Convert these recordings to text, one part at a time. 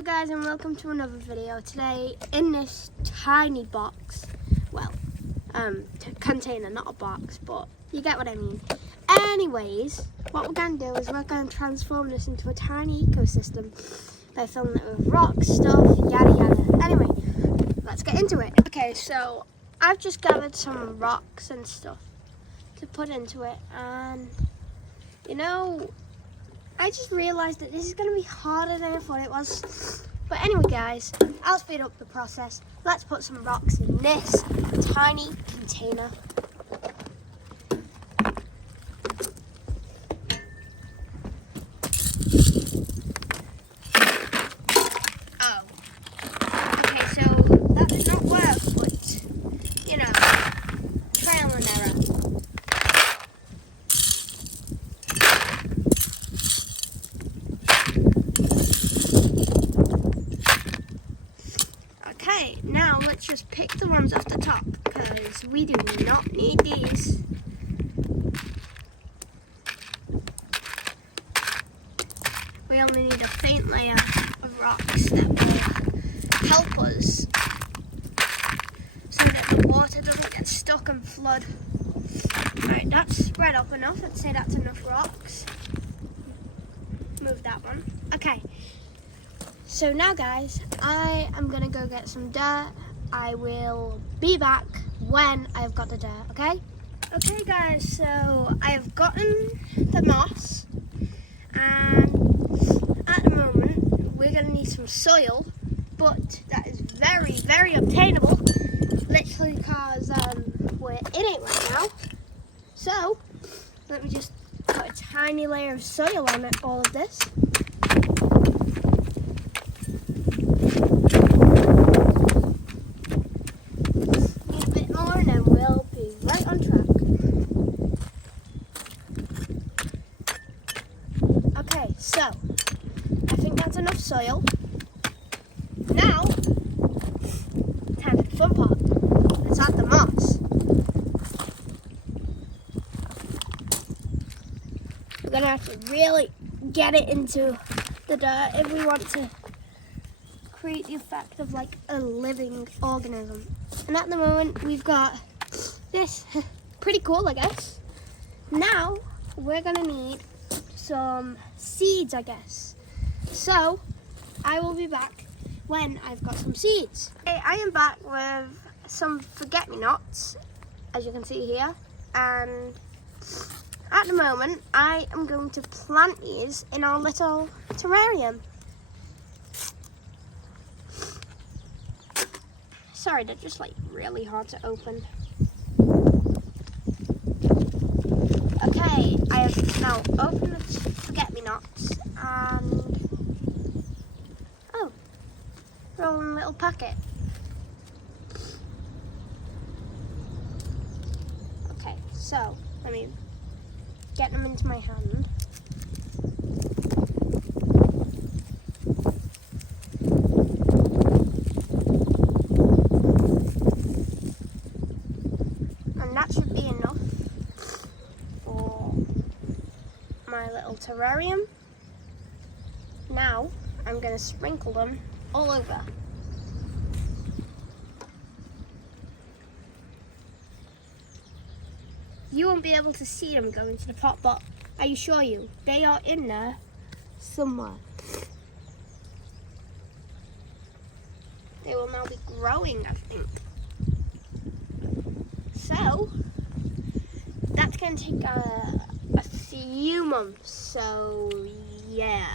Hello guys, and welcome to another video. Today in this tiny box, well, container, not a box, but you get what I mean. Anyways, what we're going to do is we're going to transform this into a tiny ecosystem by filling it with rocks, stuff, yada yada. Anyway, let's get into it. Okay, so I've just gathered some rocks and stuff to put into it, and you know, I just realised that this is going to be harder than I thought it was. But anyway guys, I'll speed up the process. Let's put some rocks in this tiny container. Oh. Okay, so that did not work, but, you know, trial and error. Okay, now let's just pick the ones off the top because we do not need these. We only need a faint layer of rocks that will help us so that the water doesn't get stuck and flood. Right, that's spread up enough. Let's say that's enough rocks. Move that one. Okay. So now guys, I am going to go get some dirt. I will be back when I've got the dirt, okay? Okay guys, so I have gotten the moss, and at the moment we're going to need some soil, but that is very, very obtainable, literally because we're in it right now. So, let me just put a tiny layer of soil on it, all of this. So, I think that's enough soil. Now, time for the fun part. Let's add the moss. We're going to have to really get it into the dirt if we want to create the effect of like a living organism. And at the moment, we've got this. Pretty cool, I guess. Now, we're going to need some seeds, I guess. So I will be back when I've got some seeds. Okay, I am back with some forget-me-nots, as you can see here, and at the moment I am going to plant these in our little terrarium. Sorry, they're just like really hard to open. Okay, I have now opened the forget-me-nots, and oh, they're all in a little packet. Okay, so let me get them into my hand. And that should be enough for my little terrarium. Now I'm going to sprinkle them all over. You won't be able to see them go into the pot, but I assure you, they are in there somewhere. They will now be growing, I think. So that's going to take a few months, so yeah.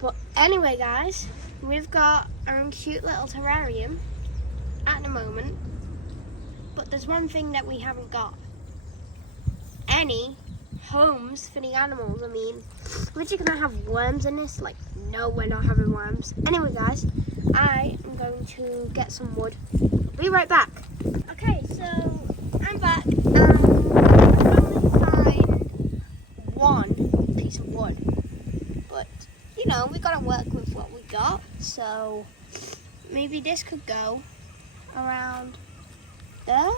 But anyway guys, we've got our own cute little terrarium at the moment, but there's one thing that we haven't got: any homes for the animals. I mean, we're just gonna have worms in this? Like, no, we're not having worms. Anyway guys, I am going to get some wood. I'll be right back. Okay, so I'm back. One piece of wood, but you know, we gotta work with what we got, so maybe this could go around there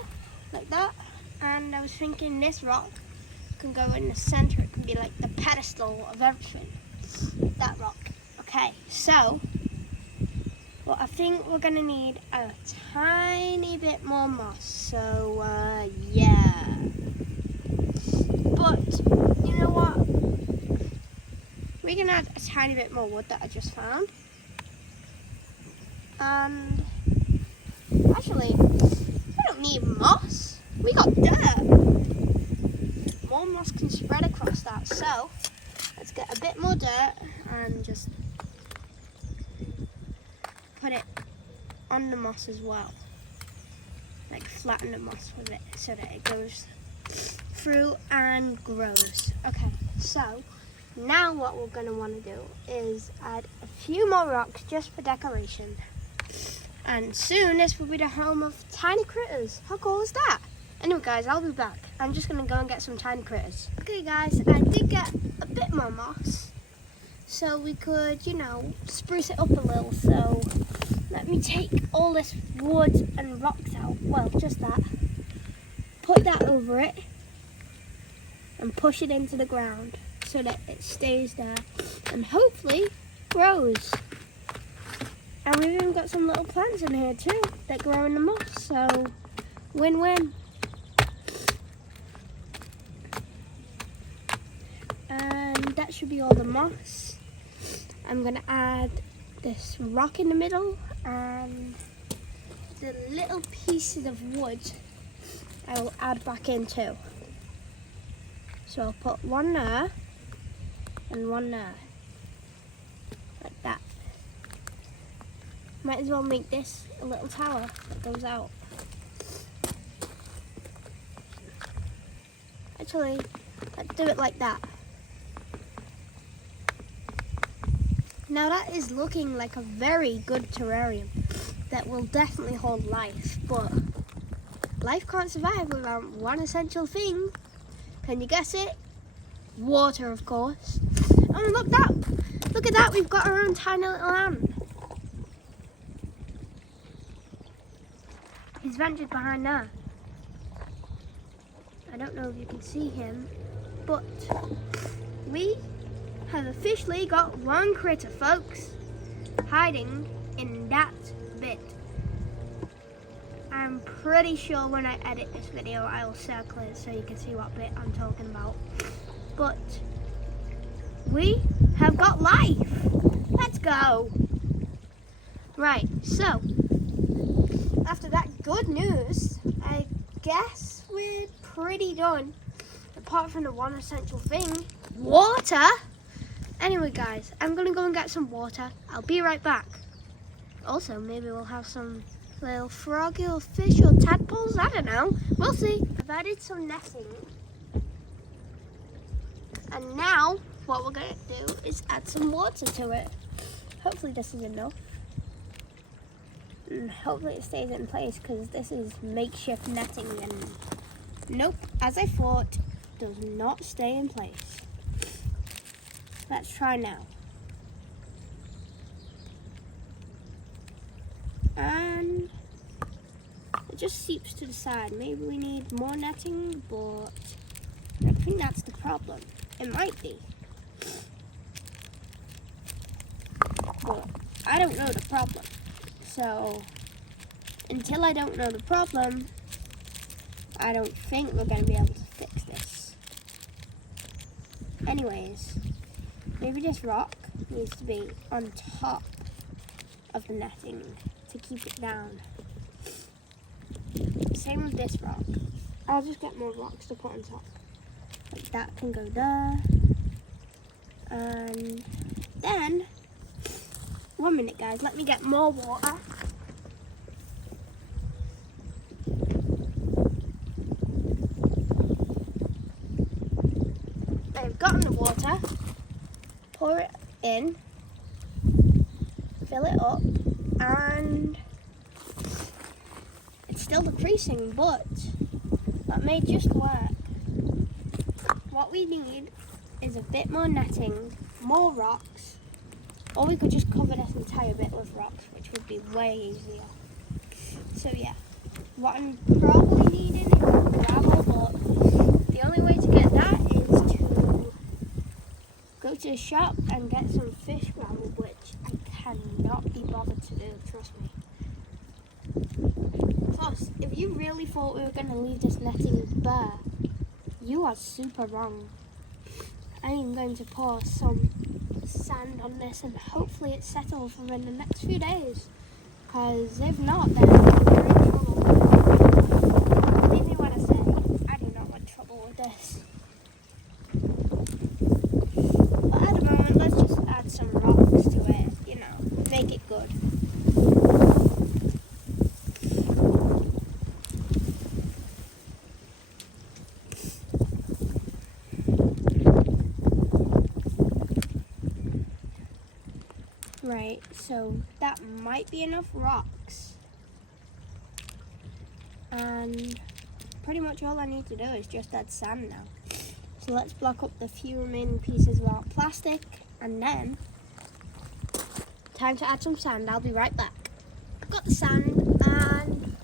like that, and I was thinking this rock can go in the center. It can be like the pedestal of everything. That rock. Okay, so well, I think we're gonna need a tiny bit more moss. So yeah, but you know what? We can add a tiny bit more wood that I just found, and actually, we don't need moss. We got dirt. More moss can spread across that. So let's get a bit more dirt and just put it on the moss as well. Like flatten the moss with it so that it goes through and grows. Okay, so now what we're going to want to do is add a few more rocks just for decoration. And soon this will be the home of tiny critters. How cool is that? Anyway guys, I'll be back. I'm just going to go and get some tiny critters. Okay guys, I did get a bit more moss. So we could, you know, spruce it up a little. So let me take all this wood and rocks out. Well, just that. Put that over it and push it into the ground so that it stays there and hopefully grows. And we've even got some little plants in here too that grow in the moss. So win-win. And that should be all the moss. I'm going to add this rock in the middle and the little pieces of wood I will add back in too. So I'll put one there and one there, like that. Might as well make this a little tower that goes out. Actually, let's do it like that. Now that is looking like a very good terrarium that will definitely hold life, but life can't survive without one essential thing. Can you guess it? Water, of course. Oh, look at that, we've got our own tiny little ant. He's ventured behind there. I don't know if you can see him, but we have officially got one critter, folks, hiding in that bit. I'm pretty sure when I edit this video I will circle it so you can see what bit I'm talking about. But we have got life. Let's go. Right, so after that good news, I guess we're pretty done. Apart from the one essential thing, water. Anyway guys, I'm gonna go and get some water. I'll be right back. Also, maybe we'll have some little froggy or fish or tadpoles, I don't know. We'll see. I've added some netting. And now, what we're gonna do is add some water to it. Hopefully this is enough. And hopefully it stays in place because this is makeshift netting and nope, as I thought, does not stay in place. Let's try now. And it just seeps to the side. Maybe we need more netting, but I think that's the problem. It might be. But I don't know the problem. So until I don't know the problem, I don't think we're going to be able to fix this. Anyways, maybe this rock needs to be on top of the netting to keep it down. Same with this rock. I'll just get more rocks to put on top. Like that can go there. And then, 1 minute guys, let me get more water. I've gotten the water, pour it in, fill it up, and it's still decreasing, but that may just work. What we need is a bit more netting, more rocks, or we could just cover this entire bit with rocks, which would be way easier. So yeah, what I'm probably needing is gravel, but the only way to get that is to go to the shop and get some fish gravel, which I cannot be bothered to do, trust me. Plus, if you really thought we were going to leave this netting bare, you are super wrong. I am going to pour some sand on this and hopefully it settles within the next few days. Because if not, then we're in trouble. Believe me when I say, I do not want trouble with this. But at the moment, let's just add some rocks to it, you know, make it good. Right, so that might be enough rocks. And pretty much all I need to do is just add sand now. So let's block up the few remaining pieces of our plastic and then time to add some sand. I'll be right back. I've got the sand and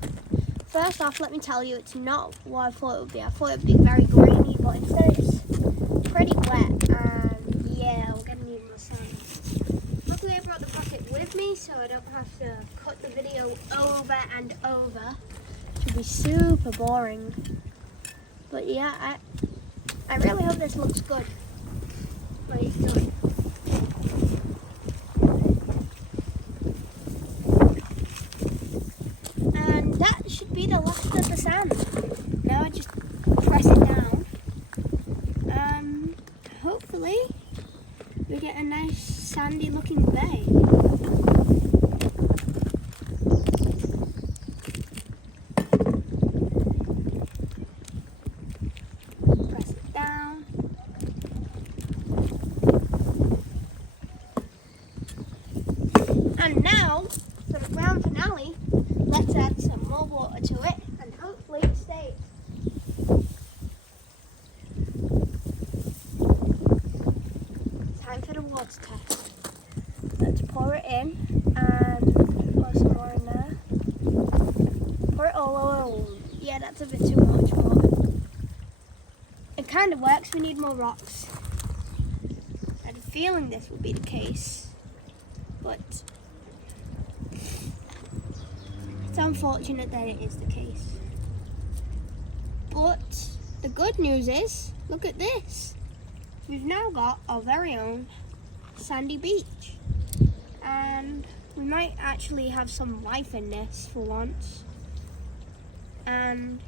first off let me tell you it's not what I thought it would be. I thought it would be very grainy, but instead it's pretty wet and yeah, we're gonna need more sand. Luckily I brought the bucket with me so I don't have to cut the video over and over. It would be super boring. But yeah, I really hope this looks good. What are you doing? And that should be the last of the sand. Now I just press it down. Hopefully we get a nice sandy looking bay. Press it down. And now for the grand finale, let's add some more water to it and hopefully it stays. Time for the water test. Let's pour it in and pour some more in there. Pour it all over. Yeah, that's a bit too much, but it kind of works. We need more rocks. I had a feeling this would be the case, but it's unfortunate that it is the case. But the good news is, look at this. We've now got our very own sandy beach. And we might actually have some life in this for once. And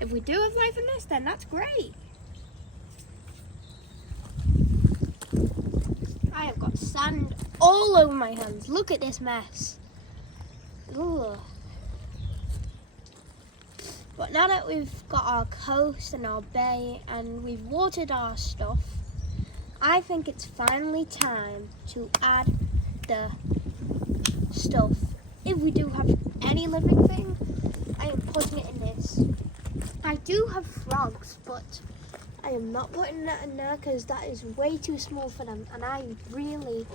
if we do have life in this, then that's great. I have got sand all over my hands. Look at this mess. Ugh. But now that we've got our coast and our bay and we've watered our stuff, I think it's finally time to add the stuff. If we do have any living thing, I am putting it in this. I do have frogs, but I am not putting that in there because that is way too small for them and I really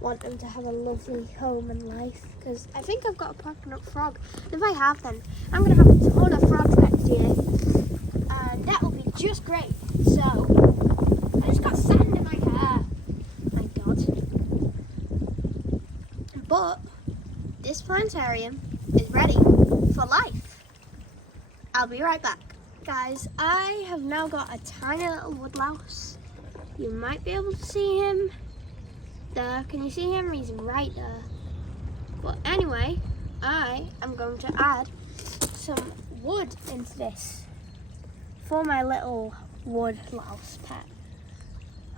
want them to have a lovely home and life because I think I've got a packing up frog. If I have, then I'm going to have a ton of frogs next year and that will be just great. So I just got sand in my hair. My God. But this planetarium is ready for life. I'll be right back. Guys, I have now got a tiny little woodlouse. You might be able to see him there. Can you see him? He's right there. But anyway, I am going to add some wood into this for my little woodlouse pet.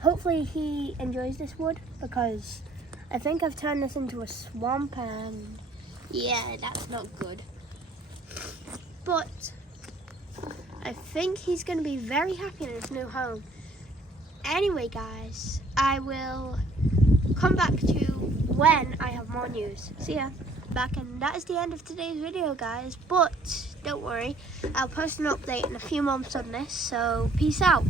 Hopefully he enjoys this wood because I think I've turned this into a swamp and yeah, that's not good. But I think he's going to be very happy in his new home. Anyway, guys, I will come back to when I have more news. See ya. Back, and that is the end of today's video, guys. But don't worry, I'll post an update in a few months on this, so peace out.